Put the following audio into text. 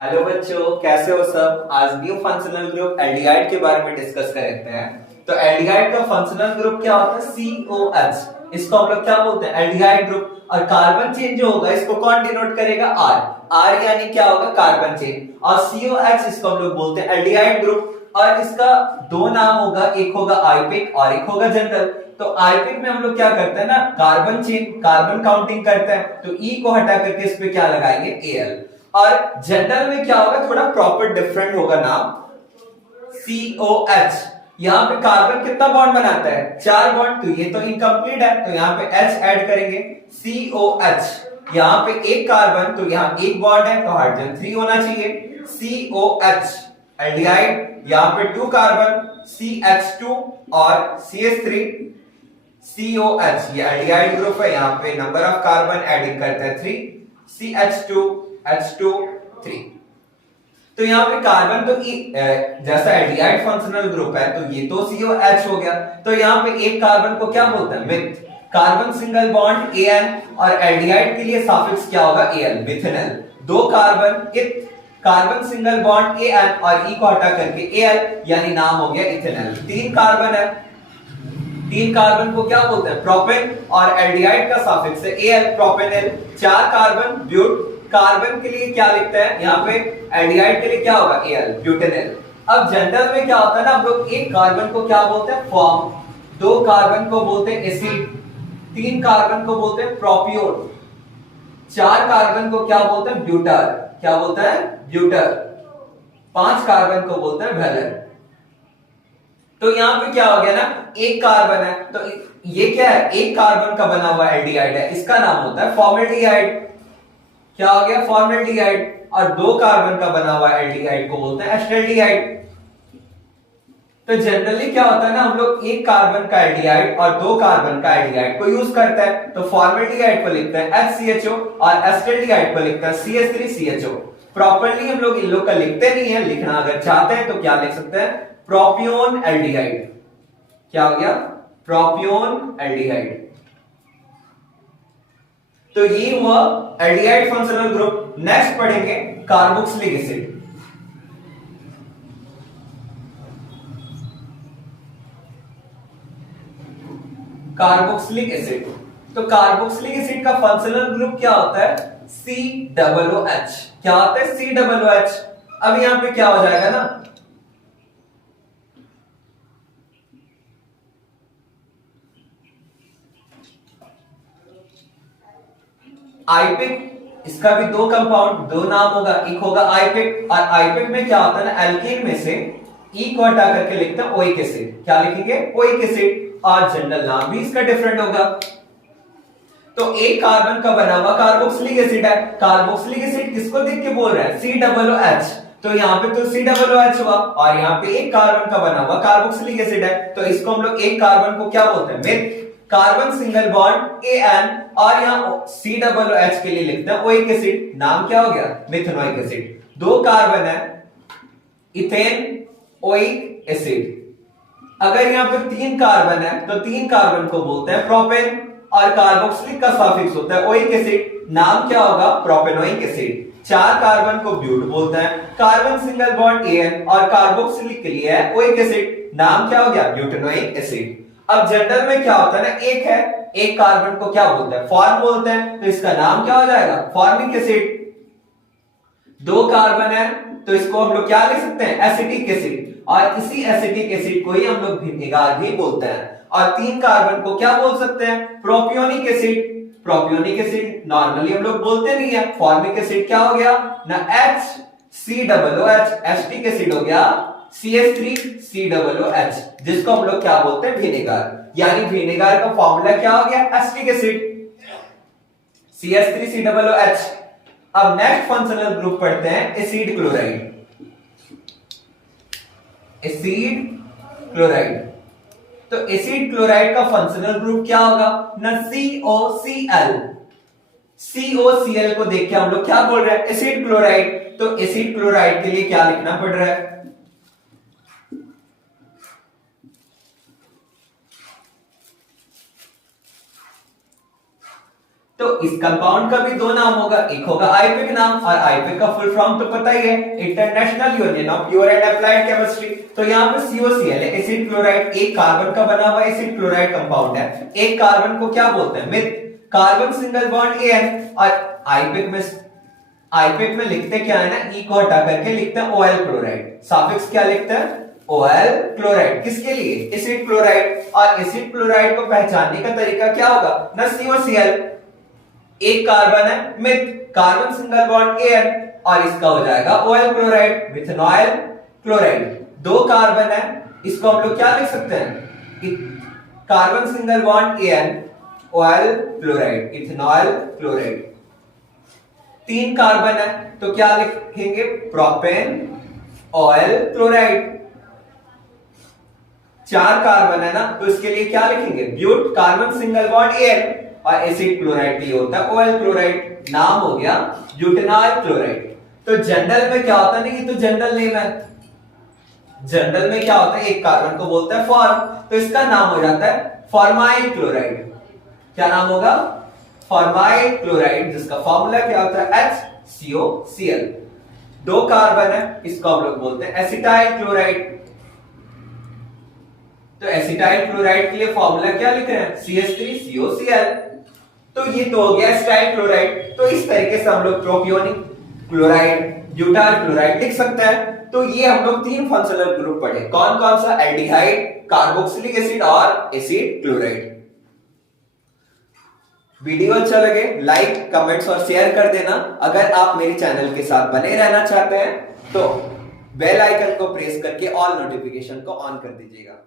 Hello बच्चों, कैसे हो सब। आज न्यू फंक्शनल ग्रुप एल्डिहाइड के बारे में डिस्कस करते हैं। तो एल्डिहाइड का फंक्शनल ग्रुप क्या होता है? COH। इसको हम लोग क्या बोलते हैं? Aldehyde group. और कार्बन चेन जो होगा इसको कौन डिनोट करेगा? R यानी क्या होगा? Carbon chain. और COH इसको हम लोग बोलते हैं एल्डिहाइड ग्रुप। और इसका दो नाम होगा, एक होगा आइपिक और एक होगा जनरल। तो आइपिक में हम लोग क्या करते हैं ना, कार्बन चेन, कार्बन काउंटिंग करते हैं, तो ई को हटा करके इस पे क्या लगाएंगे? Al। और जनरल में क्या होगा? थोड़ा प्रॉपर डिफरेंट होगा नाम, COH। यहाँ पे कार्बन कितना बॉन्ड बनाता है? 4 बॉन्ड। तो ये तो इनकम्प्लीट है, तो यहाँ पे H ऐड करेंगे, COH। यहाँ पे एक कार्बन, तो यहाँ एक बॉन्ड है, तो हाइड्रोजन 3 होना चाहिए, COH। एल्डिहाइड, यहाँ पे 2 कार्बन, CH2 और CH3, COH। ये एल्डिहाइड ग्रुप है, यहाँ पे नंबर ऑफ कार्बन एडिंग करते हैं 3, CH2 H2 3। तो यहाँ पे कार्बन तो जैसा एल्डिहाइड फंक्शनल ग्रुप है, तो ये तो COH हो गया। तो यहाँ पे एक कार्बन को क्या बोलते हैं? Myth. Carbon single bond AN, और एल्डिहाइड के लिए सफिक्स क्या होगा? Al, methanal. दो कार्बन इथ, कार्बन सिंगल बॉन्ड AN और E को हटा करके Al, यानी नाम हो गया इथेनॉल। 3 कार्बन है, 3 कार्बन को क्या बोलते हैं? प्रोपेन। और एल्डिहाइड का सफिक्स है Al, propanal. 4 carbon but. Carbon के लिए क्या लिखते हैं यहाँ पे? एल्डिहाइड के लिए क्या होगा? Al, butanal. अब जनरल में क्या होता है ना, हम लोग एक कार्बन को क्या बोलते हैं? फॉर्म। 2 कार्बन को बोलते हैं एसिड। 3 कार्बन को बोलते हैं प्रोपियोन। 4 कार्बन को क्या बोलते हैं? ब्यूटर। क्या बोलते हैं? ब्यूटर। 5 कार्बन को बोलते हैं वेलर। तो यहां पे क्या हो गया ना, एक कार्बन है, तो ये क्या है? एक कार्बन का बना हुआ एल्डिहाइड है, इसका नाम होता है फॉर्मेल्डिहाइड। क्या हो गया? फॉर्मेल्डिहाइड। और 2 कार्बन का बना हुआ एल्डिहाइड को बोलते हैं एस्टल्डिहाइड। तो जनरली क्या होता है ना, हम लोग एक कार्बन का एल्डिहाइड और 2 कार्बन का एल्डिहाइड को यूज करते हैं। तो फॉर्मेल्डिहाइड को लिखते हैं HCHO और एस्टल्डिहाइड को लिखते हैं CH3CHO। प्रॉपर्ली हम लोग इन लोग का लिखते नहीं है, लिखना अगर चाहते हैं तो क्या लिख सकते हैं? प्रोपियोन एल्डिहाइड। क्या हो गया? प्रोपियोन एल्डिहाइड। तो ये हुआ एल्डिहाइड फंक्शनल ग्रुप। नेक्स्ट पढ़ेंगे कार्बोक्सिलिक एसिड। Carboxylic acid. तो कार्बोक्सिलिक एसिड का फंक्शनल ग्रुप क्या होता है? COOH। क्या होता है? COOH। अब यहां पे क्या हो जाएगा ना, आइपिक। इसका भी 2 कंपाउंड, 2 नाम होगा, एक होगा आइपिक। और आइपिक में क्या होता है ना, एल्केन में से ई को हटा करके लिखते हैं ओइक एसिड। क्या लिखेंगे? Oic acid. और जनरल नाम भी इसका डिफरेंट होगा। तो एक कार्बन का बना हुआ कार्बोक्सिलिक एसिड है। कार्बोक्सिलिक एसिड किसको देख के बोल रहे हैं? COOH। तो यहाँ पे तो COOH हुआ, और यहाँ पे एक कार्बन का बना हुआ कार्बोक्सिलिक एसिड है, तो इसको हम लोग एक कार्बन को क्या बोलते हैं? Myth. Carbon single bond AN, और यहाँ COOH के लिए लिखते हैं ओइक एसिड। नाम क्या हो गया? Methanoic acid. 2 कार्बन है, इथेन, ओइक एसिड। अगर यहाँ पे 3 कार्बन है, तो 3 कार्बन को बोलते हैं प्रोपेन। और कार्बोक्सिलिक का सफिक्स होता है ओइक एसिड। नाम क्या होगा? Propanoic acid. 4 कार्बन को ब्यूट बोलते हैं। कार्बन सिंगल बॉन्ड AN, और कार्बोक्सिलिक के लिए है ओइक एसिड। नाम क्या हो गया? Butanoic acid. अब जनरल में क्या होता है ना, एक है, एक कार्बन को क्या बोलते हैं? फॉर्म बोलते हैं, तो इसका नाम क्या हो जाएगा? Formic acid. 2 कार्बन है, तो इसको हम लोग क्या लिख सकते हैं? Acetic acid. और इसी एसिटिक एसिड को ही हम लोग विनेगार भी बोलते हैं। और 3 कार्बन को क्या बोल सकते हैं? Propionic acid. Propionic acid normally हम लोग बोलते नहीं है। फॉर्मिक एसिड क्या हो गया ना, HCOOH। एसिटिक एसिड हो गया CH3COOH, जिसको हम लोग क्या बोलते हैं? विनेगार। यानी विनेगार का फॉर्मूला क्या हो गया? Acetic acid, CH3COOH। अब नेक्स्ट फंक्शनल ग्रुप पढ़ते हैं एसिड क्लोराइड। Acid chloride. तो एसिड क्लोराइड का फंक्शनल ग्रुप क्या होगा ना? COCl। COCl को देख के हम लोग क्या बोल रहे हैं? Acid chloride. तो एसिड क्लोराइड के लिए क्या लिखना पड़ रहा है? तो इस कंपाउंड का भी दो नाम होगा, एक होगा आईपिक नाम, और आईपिक का फुल फॉर्म तो पता ही है, international union of pure and applied chemistry. तो यहाँ पे COCl है, एसिड क्लोराइड, एक कार्बन का बना हुआ एसिड क्लोराइड कंपाउंड है। एक कार्बन को क्या बोलते हैं? Myth. Carbon single bond An, और आईपिक में लिखते क्या है ना, ई को हटा करके लिखते हैं OL क्लोराइड। सफिक्स क्या लिखते हैं? OL chloride. किसके लिए? Acid chloride. और एसिड क्लोराइड को पहचानने का तरीका क्या होगा ना, COCl, एक कार्बन है, meth, carbon single bond An, और इसका हो जाएगा OL क्लोराइड, मिथेनॉल क्लोराइड। दो कार्बन है, इसको हम लोग क्या लिख सकते हैं? Carbon single bond An, OL chloride, ethanol chloride. तीन कार्बन है तो क्या लिखेंगे? Propane oil chloride. चार कार्बन है ना, तो इसके लिए क्या लिखेंगे? But, carbon single bond An, और एसिड क्लोराइड के लिए होता है OL क्लोराइड। नाम हो गया ब्यूटेनॉल क्लोराइड। तो जनरल में क्या होता है ना, ये तो जनरल नेम है। जनरल में क्या होता है, एक कार्बन को बोलते हैं फॉर्म, तो इसका नाम हो जाता है फॉर्माइल क्लोराइड। क्या नाम होगा? फॉर्माइल क्लोराइड, जिसका फॉर्मूला क्या होता है? HCOCl। दो कार्बन है, इसको हम लोग बोलते हैं एसिटाइल क्लोराइड। तो एसिटाइल क्लोराइड के लिए फॉर्मूला क्या लिख रहे हैं? CH3COCl। तो ये तो हो गया एसिटाइल क्लोराइड। तो इस तरीके से हम लोग प्रोपियोनिक क्लोराइड, ब्यूटाइल क्लोराइड लिख सकते हैं। तो ये हम लोग तीन फंक्शनल ग्रुप पढ़े, कौन कौन सा? एल्डिहाइड, कार्बोक्सिलिक एसिड और एसिड क्लोराइड। वीडियो अच्छा लगे लाइक, कमेंट्स और शेयर कर देना। अगर आप मेरे चैनल के साथ बने रहना चाहते हैं तो बेल आइकन को प्रेस करके ऑल नोटिफिकेशन को ऑन कर दीजिएगा।